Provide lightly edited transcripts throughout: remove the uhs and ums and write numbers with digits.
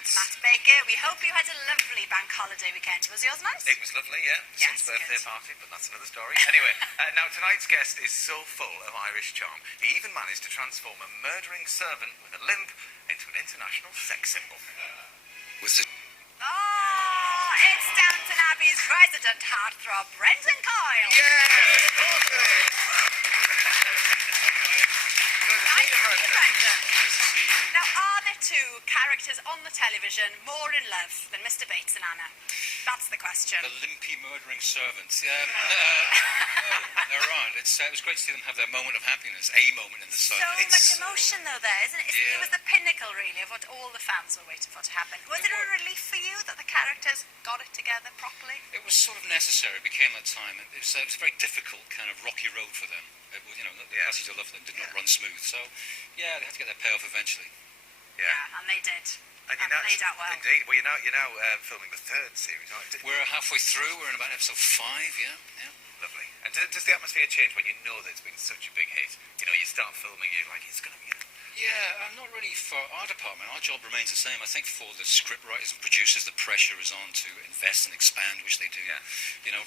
and to Matt Baker. We hope you had a lovely bank holiday weekend. Was yours nice? It was lovely, yeah. Yes, Son's birthday good. party, but that's another story. Anyway, now tonight's guest is so full of Irish charm, he even managed to transform a murdering servant with a limp into an international sex symbol. It's Downton Abbey's resident heartthrob, Brendan Coyle. Yes, totally. Nice to see you, Brendan. Now, are there two characters on the television more in love than Mr. Bates and Anna? That's the question. The limpy murdering servants. There aren't. It was great to see them have their moment of happiness, a moment in the sun. So much emotion, though, there, isn't it? Yeah. It was the pinnacle, really, of what all the fans were waiting for to happen. Was it a relief for you that the characters got it together properly? It was sort of necessary. It became that time. It was a very difficult kind of rocky road for them. It was, the passage of love for them did not run smooth. So, yeah, they had to get their payoff eventually. Yeah, and they did. And played out well. Indeed. Well, you're now filming the third series, aren't you? We're halfway through. We're in about episode 5, yeah. Lovely. And does the atmosphere change when you know that it's been such a big hit? You know, you start filming, you're like, it's going to be... Yeah, not really for our department. Our job remains the same. I think for the script writers and producers, the pressure is on to invest and expand, which they do,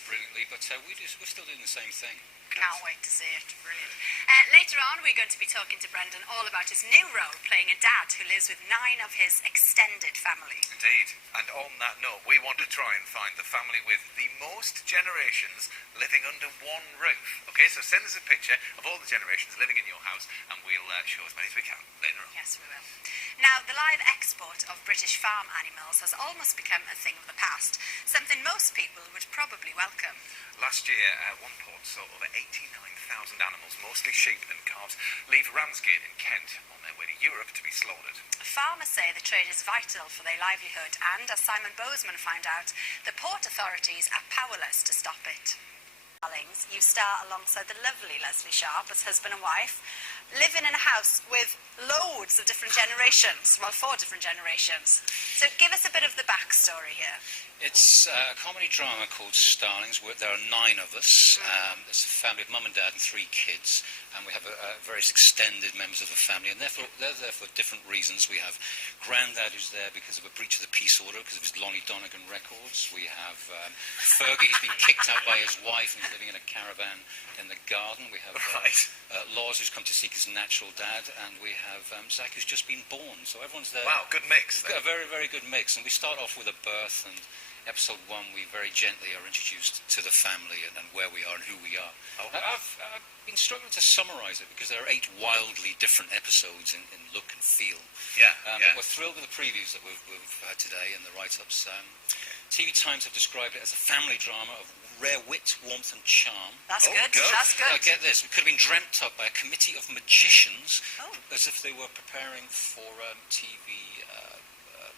brilliantly. But we're still doing the same thing. Can't wait to see it. Brilliant. Later on, we're going to be talking to Brendan all about his new role, playing a dad who lives with 9 of his extended family. Indeed. And on that note, we want to try and find the family with the most generations living under one roof. Okay, so send us a picture of all the generations living in your house, and we'll show as many as we can later on. Yes, we will. Now, the live export of British farm animals has almost become a thing of the past, something most people would probably welcome. Last year, one port saw over 89,000 animals, mostly sheep and calves, leave Ramsgate in Kent on their way to Europe to be slaughtered. Farmers say the trade is vital for their livelihood, and as Simon Bozeman found out, the port authorities are powerless to stop it. You star alongside the lovely Leslie Sharp as husband and wife, living in a house with loads of different generations, 4 different generations. So give us a bit of the backstory here. It's a comedy drama called Starlings. There are 9 of us. There's a family of mum and dad and 3 kids, and we have various extended members of the family, and therefore they're there for different reasons. We have Grandad, who's there because of a breach of the peace order, because of his Lonnie Donegan records. We have Fergie, who's been kicked out by his wife and is living in a caravan in the garden. We have Laws, who's come to seek his natural dad, and we have Zach, who's just been born. So everyone's there. Wow, good mix. A very, very good mix. And we start off with a birth, and episode 1, we very gently are introduced to the family and where we are and who we are. I've been struggling to summarise it because there are 8 wildly different episodes in look and feel. But we're thrilled with the previews that we've had today and the write-ups. TV Times have described it as a family drama of rare wit, warmth and charm. That's good. That's good. Now get this, it could have been dreamt up by a committee of magicians as if they were preparing for TV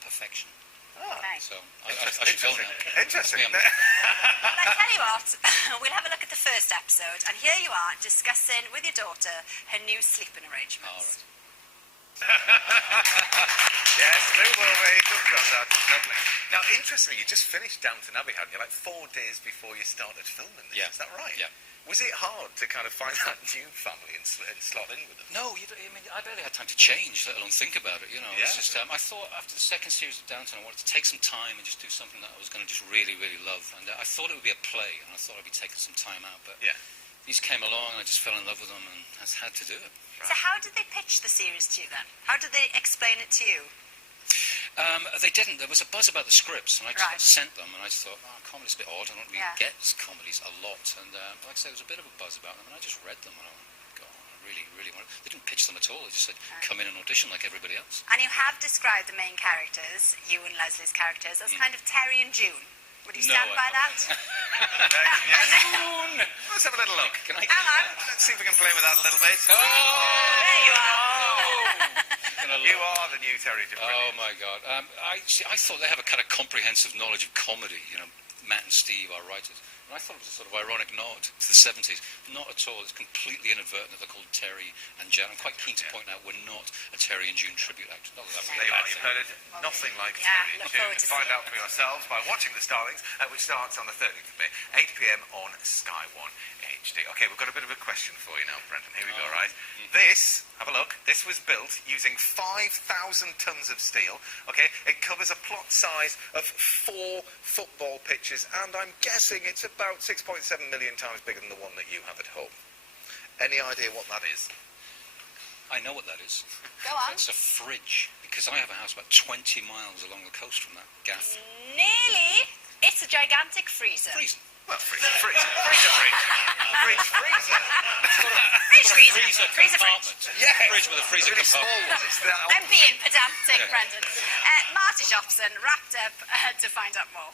perfection. Okay. So I should go now. Interesting. Well, I tell you what, we'll have a look at the first episode, and here you are discussing with your daughter her new sleeping arrangements. Yes, move over here, good Grandad. Lovely. Now, interestingly, you just finished Downton Abbey, hadn't you? Like 4 days before you started filming this. Yeah. Is that right? Yeah. Was it hard to kind of find that new family and slot in with them? No, I barely had time to change, let alone think about it. It's just I thought after the second series of Downton, I wanted to take some time and just do something that I was going to just really, really love. And I thought it would be a play, and I thought I'd be taking some time out. But these came along, and I just fell in love with them, and I had to do it. So how did they pitch the series to you then? How did they explain it to you? They didn't. There was a buzz about the scripts, and I just sent them, and I just thought, comedy's a bit odd. I don't really get comedies a lot. And like I say, there was a bit of a buzz about them, and I just read them, and I went, God, I really, really want it. They didn't pitch them at all. They just said, come in and audition like everybody else. And you have described the main characters, you and Leslie's characters, as kind of Terry and June. Would you stand by that? June! Let's have a little look. Can I? Hang on. Let's see if we can play with that a little bit. There you are. You are the new Terry June. Oh my God! I thought they have a kind of comprehensive knowledge of comedy. Matt and Steve, our writers. And I thought it was a sort of ironic nod to the 70s. Not at all. It's completely inadvertent that they're called Terry and Jan. I'm quite keen to point out we're not a Terry and June tribute act. Not that There you are, you've heard it. Nothing like Terry and June. Find out for yourselves by watching The Starlings, which starts on the 30th of May, 8 p.m. on Sky 1 HD. Okay, we've got a bit of a question for you now, Brendan. Here we go, right? This, have a look, this was built using 5,000 tons of steel. Okay, it covers a plot size of 4 football pitches, and I'm guessing it's about 6.7 million times bigger than the one that you have at home. Any idea what that is? I know what that is. Go on. It's a fridge, because I have a house about 20 miles along the coast from that gaff. Nearly. It's a gigantic freezer. Freezer. Well, freezer. Freezer. Freezer compartment. Yeah. Fridge with a freezer really compartment. small. I'm being pedantic, Brendan. Marty Jobson wrapped up to find out more.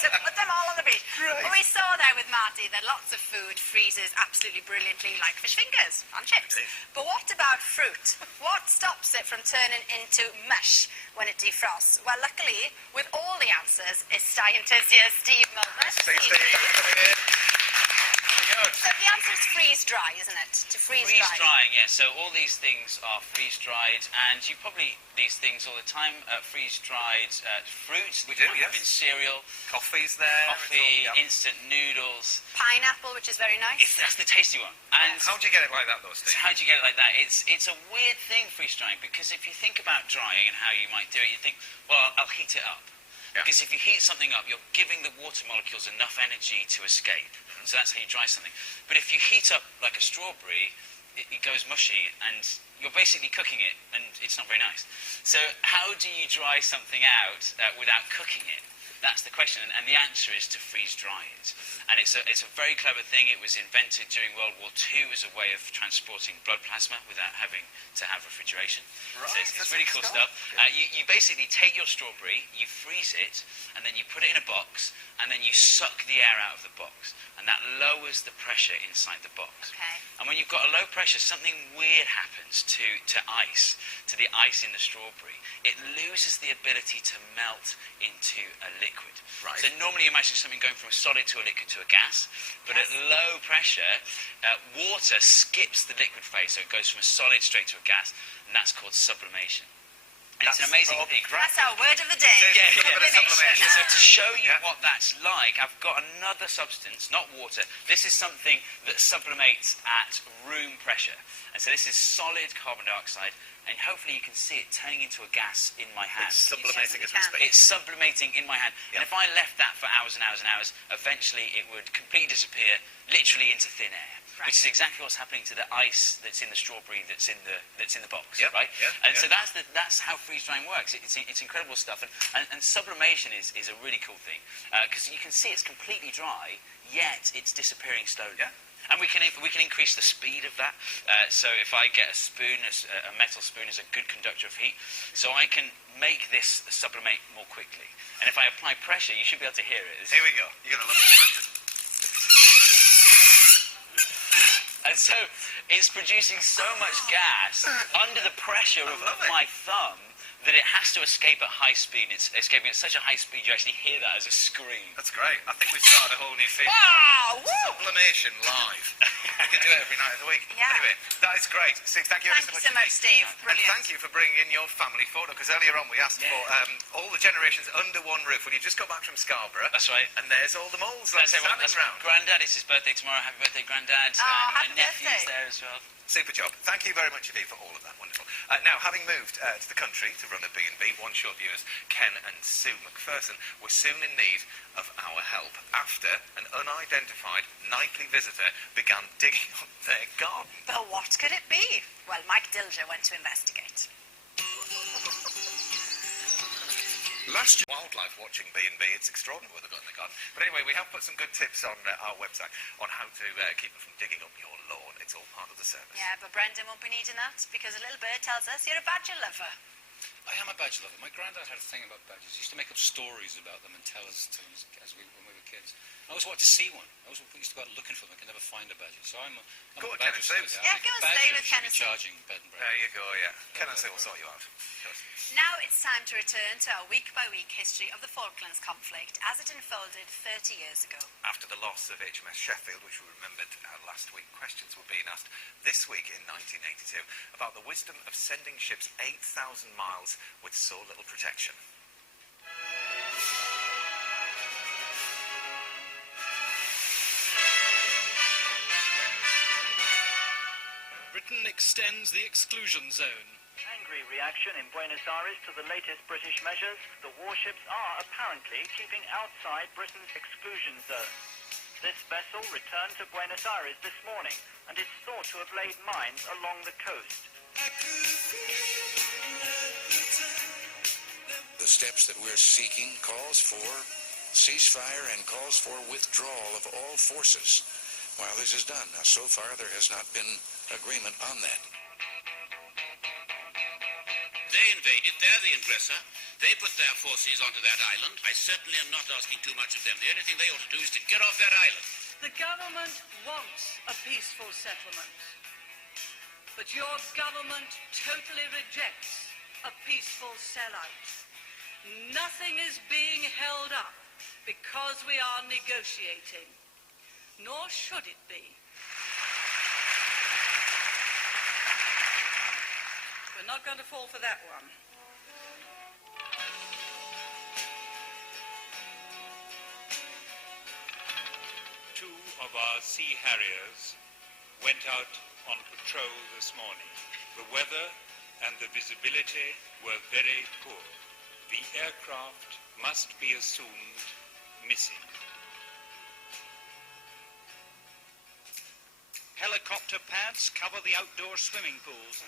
So put them all on the beach. Right. Well, we saw there with Marty that lots of food freezes absolutely brilliantly, like fish fingers and chips. But what about fruit? What stops it from turning into mush when it defrosts? Well, luckily, with all the answers, is scientist here, Steve Mulder. Steve, coming in. So the answer is freeze-dry, isn't it? To freeze-dry. Freeze-drying, yes. So all these things are freeze-dried, and you probably these things all the time. Freeze-dried fruits. We do, yes. In cereal, Coffee's there. coffee, It's all, instant noodles. Pineapple, which is very nice. That's the tasty one. And How do you get it like that, though, Steve? how do you get it like that? It's a weird thing, freeze-drying, because if you think about drying and how you might do it, you think, well, I'll heat it up. Yeah. Because if you heat something up, you're giving the water molecules enough energy to escape. So that's how you dry something. But if you heat up like a strawberry, it goes mushy, and you're basically cooking it, and it's not very nice. So how do you dry something out without cooking it? That's the question, and the answer is to freeze-dry it. And it's a very clever thing. It was invented during World War II as a way of transporting blood plasma without having to have refrigeration. Right, So it's that's really cool stuff. You basically take your strawberry, you freeze it, and then you put it in a box, and then you suck the air out of the box, and that lowers the pressure inside the box. Okay. And when you've got a low pressure, something weird happens to ice, to the ice in the strawberry. It loses the ability to melt into a liquid. Right. So normally you imagine something going from a solid to a liquid to a gas, but at low pressure, water skips the liquid phase, so it goes from a solid straight to a gas, and that's called sublimation. And it's an amazing thing. That's our word of the day. Sublimation. So to show you what that's like, I've got another substance, not water. This is something that sublimates at room pressure. And so this is solid carbon dioxide, and hopefully you can see it turning into a gas in my hand. It's sublimating as we Yes, speak. It's sublimating in my hand. And if I left that for hours and hours and hours, eventually it would completely disappear, literally into thin air. Right. Which is exactly what's happening to the ice that's in the strawberry that's in the box, Yep, right? yeah, And yeah. so that's how freeze drying works. It's incredible stuff, and sublimation is a really cool thing because you can see it's completely dry, yet it's disappearing slowly. Yeah. And we can increase the speed of that. So if I get a spoon, a metal spoon is a good conductor of heat, so I can make this sublimate more quickly. And if I apply pressure, you should be able to hear it. Here we go. You're going to love this. And so it's producing so much gas under the pressure of my thumb that it has to escape at high speed. It's escaping at such a high speed you actually hear that as a scream. That's great. I think we've started a whole new thing. Wow! Woo! Sublimation live. We could do it every night of the week. Yeah. Anyway, that is great. Steve, thank you Thank you so much, Steve. And Brilliant. thank you for bringing in your family photo, because earlier on we asked for all the generations under one roof. When you just got back from Scarborough. That's right. And there's all the moles That's everyone. standing That's round. Granddad. It's his birthday tomorrow. Happy birthday, Granddad. Oh, and happy my nephew's birthday. there as well. Super job. Thank you very much indeed for all of that. Wonderful. Now, having moved to the country to run a B&B, one short viewers, Ken and Sue McPherson, were soon in need of our help after an unidentified nightly visitor began digging up their garden. But what could it be? Well, Mike Dilger went to investigate. Last year, wildlife watching B&B, it's extraordinary what they've got in the garden. But anyway, we have put some good tips on our website on how to keep it from digging up your lawn. It's all part of the service. Yeah, but Brendan won't be needing that because a little bird tells us you're a badger lover. I am a badger lover. My granddad had a thing about badgers. He used to make up stories about them and tell us to them when we were the kids. I always wanted to see one. I always used to go out looking for them. I could never find a badger. So I'm Go a on, badger Kenneth, sleuth. Yeah, go and stay with Badger should be Kenneth. charging bed and There breakfast. you go, yeah. Kenneth will sort you out. Now it's time to return to our week-by-week history of the Falklands conflict as it unfolded 30 years ago. After the loss of HMS Sheffield, which we remembered last week, questions were being asked this week in 1982 about the wisdom of sending ships 8,000 miles with so little protection. Britain extends the exclusion zone. Angry reaction in Buenos Aires to the latest British measures. The warships are apparently keeping outside Britain's exclusion zone. This vessel returned to Buenos Aires this morning and is thought to have laid mines along the coast. The steps that we're seeking calls for ceasefire and calls for withdrawal of all forces while this is done. Now, so far, there has not been agreement on that. They invaded, they're the aggressor. They put their forces onto that island. I certainly am not asking too much of them. The only thing they ought to do is to get off that island. The government wants a peaceful settlement. But your government totally rejects a peaceful sellout. Nothing is being held up because we are negotiating. Nor should it be. We're not going to fall for that one. Two of our Sea Harriers went out on patrol this morning. The weather and the visibility were very poor. The aircraft must be assumed missing. Helicopter pads cover the outdoor swimming pools.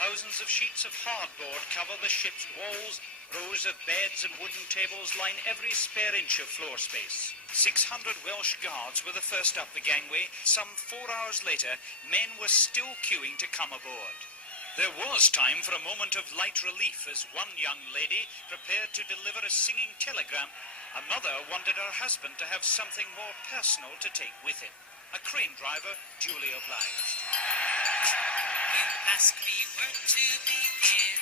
Thousands of sheets of hardboard cover the ship's walls. Rows of beds and wooden tables line every spare inch of floor space. 600 Welsh guards were the first up the gangway. Some 4 hours later, men were still queuing to come aboard. There was time for a moment of light relief as one young lady prepared to deliver a singing telegram. Another wanted her husband to have something more personal to take with him. A crane driver duly obliged. You ask me where to begin.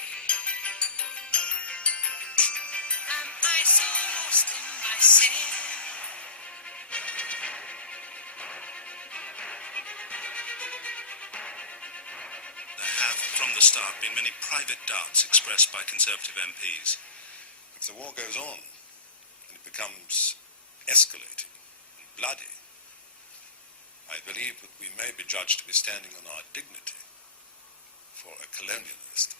Am I so lost in my sin? There have, from the start, been many private doubts expressed by Conservative MPs. If the war goes on and it becomes escalating and bloody, I believe that we may be judged to be standing on our dignity for a colonialist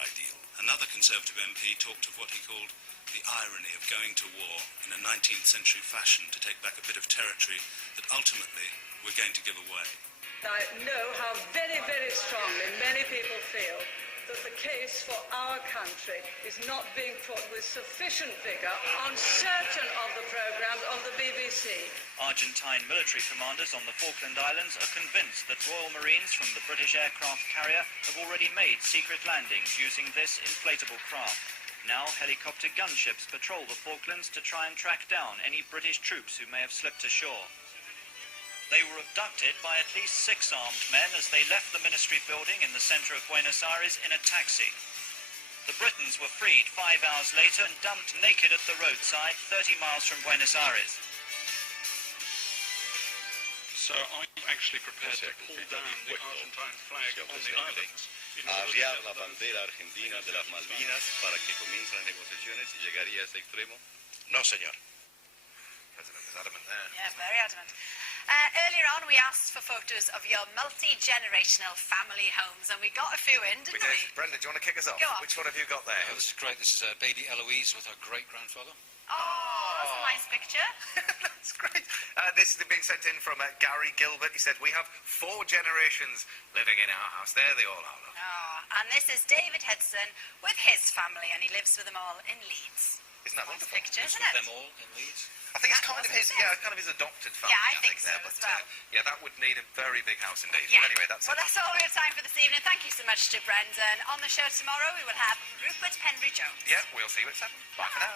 ideal. Another Conservative MP talked of what he called the irony of going to war in a 19th century fashion to take back a bit of territory that ultimately we're going to give away. I know how very, very strongly many people feel that the case for our country is not being put with sufficient vigour on certain of the programmes of the BBC. Argentine military commanders on the Falkland Islands are convinced that Royal Marines from the British aircraft carrier have already made secret landings using this inflatable craft. Now helicopter gunships patrol the Falklands to try and track down any British troops who may have slipped ashore. They were abducted by at least 6 armed men as they left the ministry building in the centre of Buenos Aires in a taxi. The Britons were freed 5 hours later and dumped naked at the roadside 30 miles from Buenos Aires. So are you actually prepared to pull down the Argentine flag on the islands? Arriar la bandera argentina de las Malvinas para que comiencen las negociaciones y llegaría a ese extremo? No, señor. President was adamant there. Yeah, very adamant. Earlier on, we asked for photos of your multi-generational family homes, and we got a few in, didn't we? Brenda, do you want to kick us off? Go on. Which one have you got there? Oh, this is great. This is baby Eloise with her great-grandfather. Oh, that's a nice picture. That's great. This is being sent in from Gary Gilbert. He said, we have 4 generations living in our house. There they all are. Look. Oh, and this is David Hudson with his family, and he lives with them all in Leeds. Isn't that Nice wonderful? picture, Lives isn't with it? them all in Leeds. I think it's That kind of was his, it. kind of his adopted family. Yeah, I think so there, as but, well. yeah, that would need a very big house indeed. Yeah. But anyway, that's well, it. that's all we have time for this evening. Thank you so much to Brendan. On the show tomorrow, we will have Rupert Henry Jones. Yeah, we'll see you at 7. Bye for now.